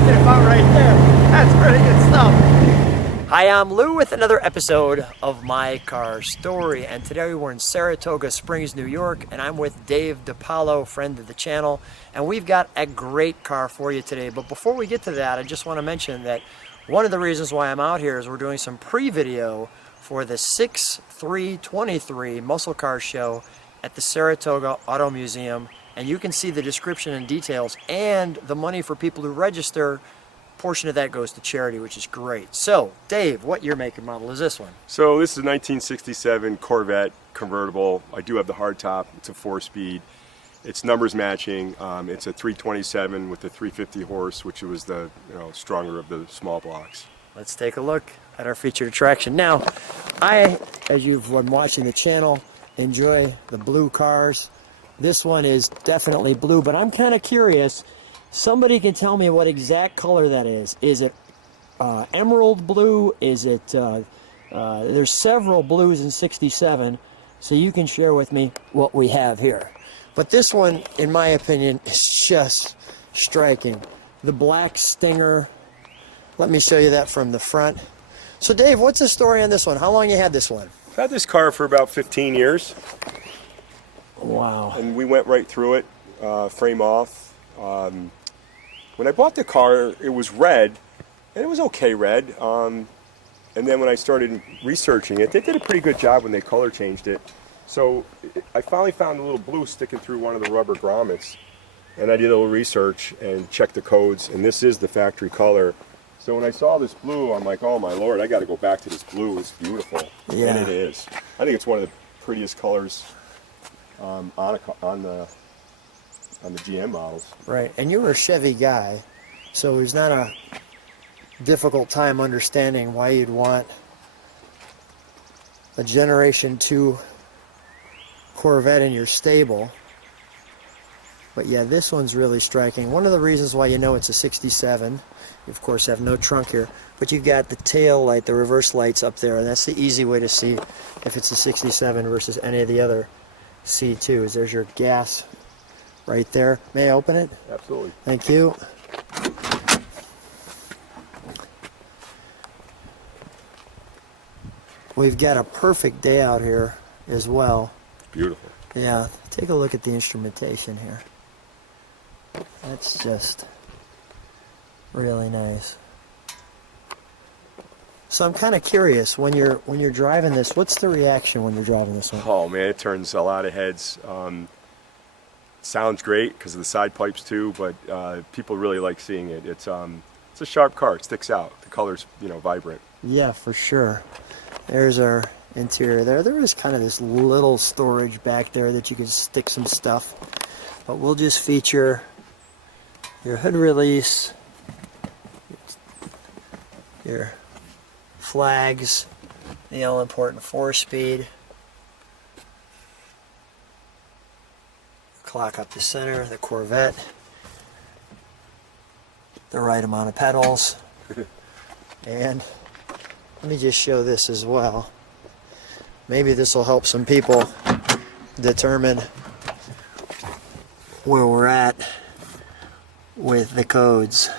talking about right there. That's pretty good stuff. Hi, I'm Lou with another episode of My Car Story, and today we're in Saratoga Springs, New York, and I'm with Dave DePaulo, friend of the channel, and we've got a great car for you today. But before we get to that, I just want to mention that one of the reasons why I'm out here is we're doing some pre-video for the 6/3/23 Muscle Car Show at the Saratoga Auto Museum, and you can see the description and details, and the money for people who register, portion of that goes to charity, which is great. So, Dave, what year, make, and model is this one? So this is a 1967 Corvette convertible. I do have the hardtop. It's a 4-speed. It's numbers matching. It's a 327 with the 350 horse, which was the stronger of the small blocks. Let's take a look at our featured attraction. Now, I, as you've been watching the channel, enjoy the blue cars. This one is definitely blue, but I'm kind of curious. Somebody can tell me what exact color that is. Is it emerald blue? Is it, there's several blues in 67, so you can share with me what we have here. But this one, in my opinion, is just striking. The black Stinger. Let me show you that from the front. So Dave, what's the story on this one? How long you had this one? I've had this car for about 15 years. Wow. And we went right through it, frame off. When I bought the car, it was red, and it was okay red. And then when I started researching it, they did a pretty good job when they color changed it. So I finally found a little blue sticking through one of the rubber grommets, and I did a little research and checked the codes, and this is the factory color. So when I saw this blue, I'm like, oh my lord, I got to go back to this blue. It's beautiful. Yeah. And it is. I think it's one of the prettiest colors on the GM models. Right, and you were a Chevy guy, so it was not a difficult time understanding why you'd want a Generation 2 Corvette in your stable. But yeah, this one's really striking. One of the reasons why you know it's a 67, you of course have no trunk here, but you've got the tail light, the reverse lights up there, and that's the easy way to see if it's a 67 versus any of the other C2s. There's your gas right there. May I open it? Absolutely. Thank you. We've got a perfect day out here as well. Beautiful. Yeah, take a look at the instrumentation here. That's just really nice. So I'm kind of curious, when you're driving this, what's the reaction when you're driving this one? Oh man, it turns a lot of heads. Sounds great because of the side pipes too, but people really like seeing it. It's a sharp car. It sticks out. The color's vibrant. Yeah, for sure. There's our interior there. There is kind of this little storage back there that you can stick some stuff, but we'll just feature your hood release, your flags, the all-important 4-speed, clock up the center, the Corvette, the right amount of pedals, and let me just show this as well. Maybe this will help some people determine where we're at with the codes,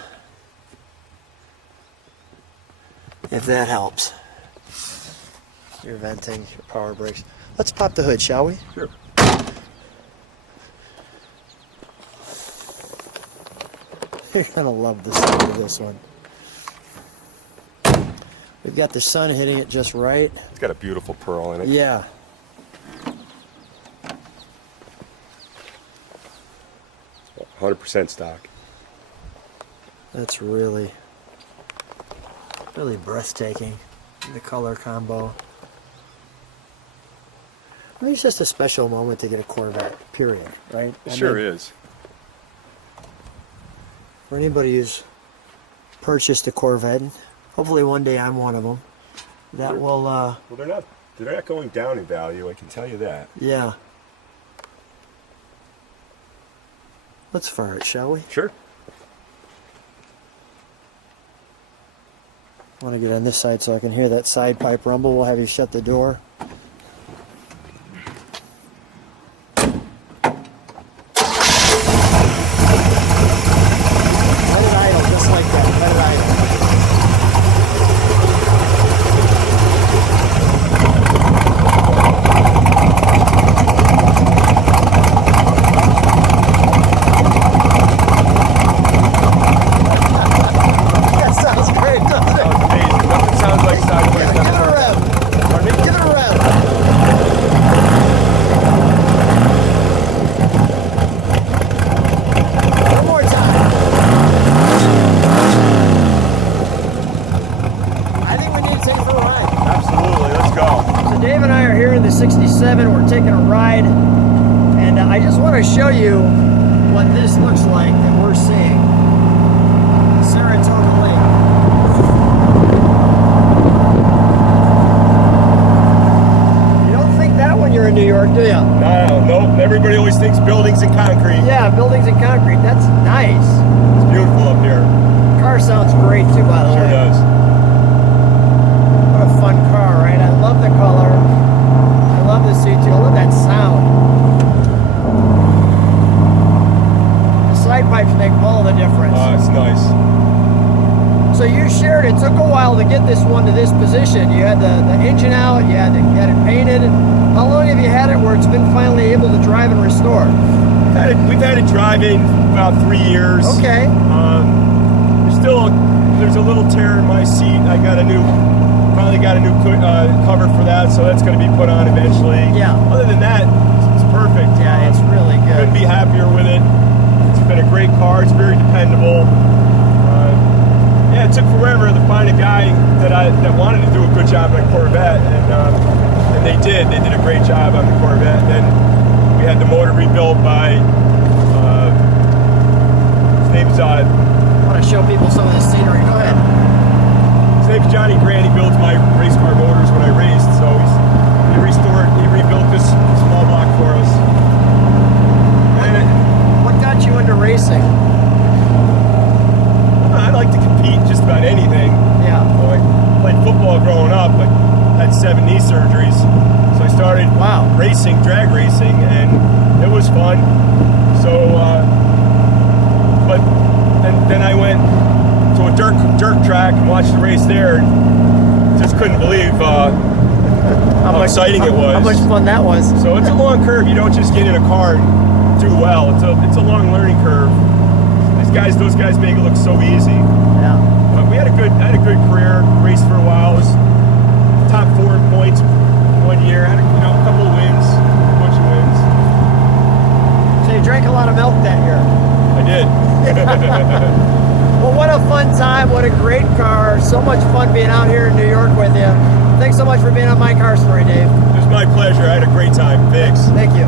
if that helps. Your venting, your power brakes. Let's pop the hood, shall we? Sure. You're gonna love the sound of this one. We've got the sun hitting it just right. It's got a beautiful pearl in it. Yeah. It's 100% stock. That's really breathtaking. The color combo. I mean, it's just a special moment to get a Corvette, period, right? It sure is. For anybody who's purchased a Corvette, hopefully one day I'm one of them. That will. Well, they're not going down in value. I can tell you that. Yeah. Let's fire it, shall we? Sure. I want to get on this side so I can hear that side pipe rumble. We'll have you shut the door. Let it idle just like that. 7. We're taking a ride, and I just want to show you what this looks like that we're seeing. Saratoga Lake. You don't think that when you're in New York, do you? No, nope. Everybody always thinks buildings and concrete. Yeah, buildings and concrete. That's nice. It's beautiful up here. Car sounds great too, by the way. Sure does. What a fun car, right? I love the color. I love the C2. I love that sound. The side pipes make all the difference. Oh, it's nice. So you shared, it took a while to get this one to this position. You had the engine out, you had it painted. How long have you had it where it's been finally able to drive and restore? We've had it driving about 3 years. Okay. There's a little tear in my seat. Finally got a new cover for that, so that's going to be put on eventually. Yeah. Other than that, it's perfect. Yeah, it's really good. Couldn't be happier with it. It's been a great car. It's very dependable. Yeah, it took forever to find a guy that wanted to do a good job on a Corvette, and they did. They did a great job on the Corvette. And then we had the motor rebuilt by his name's I want to show people some of this scenery. Go ahead. His name's Johnny Grant. He builds my race car motors when I raced. So he rebuilt this small block for us. What got you into racing? I like to compete just about anything. Yeah. So I played football growing up, but had 7 knee surgeries. So I started racing, drag racing, and it was fun. So, then I went to a dirt track and watched the race there. And just couldn't believe how exciting it was. How much fun that was. So it's a long curve. You don't just get in a car and do well. It's a long learning curve. Those guys make it look so easy. Yeah. But I had a good career. Raced for a while. Was top 4 in points 1 year. Had a couple of wins, a bunch of wins. So you drank a lot of milk that year. I did. Well, what a fun time. What a great car. So much fun being out here in New York with you. Thanks so much for being on My Car Story, Dave. It was my pleasure. I had a great time. Thanks. Thank you.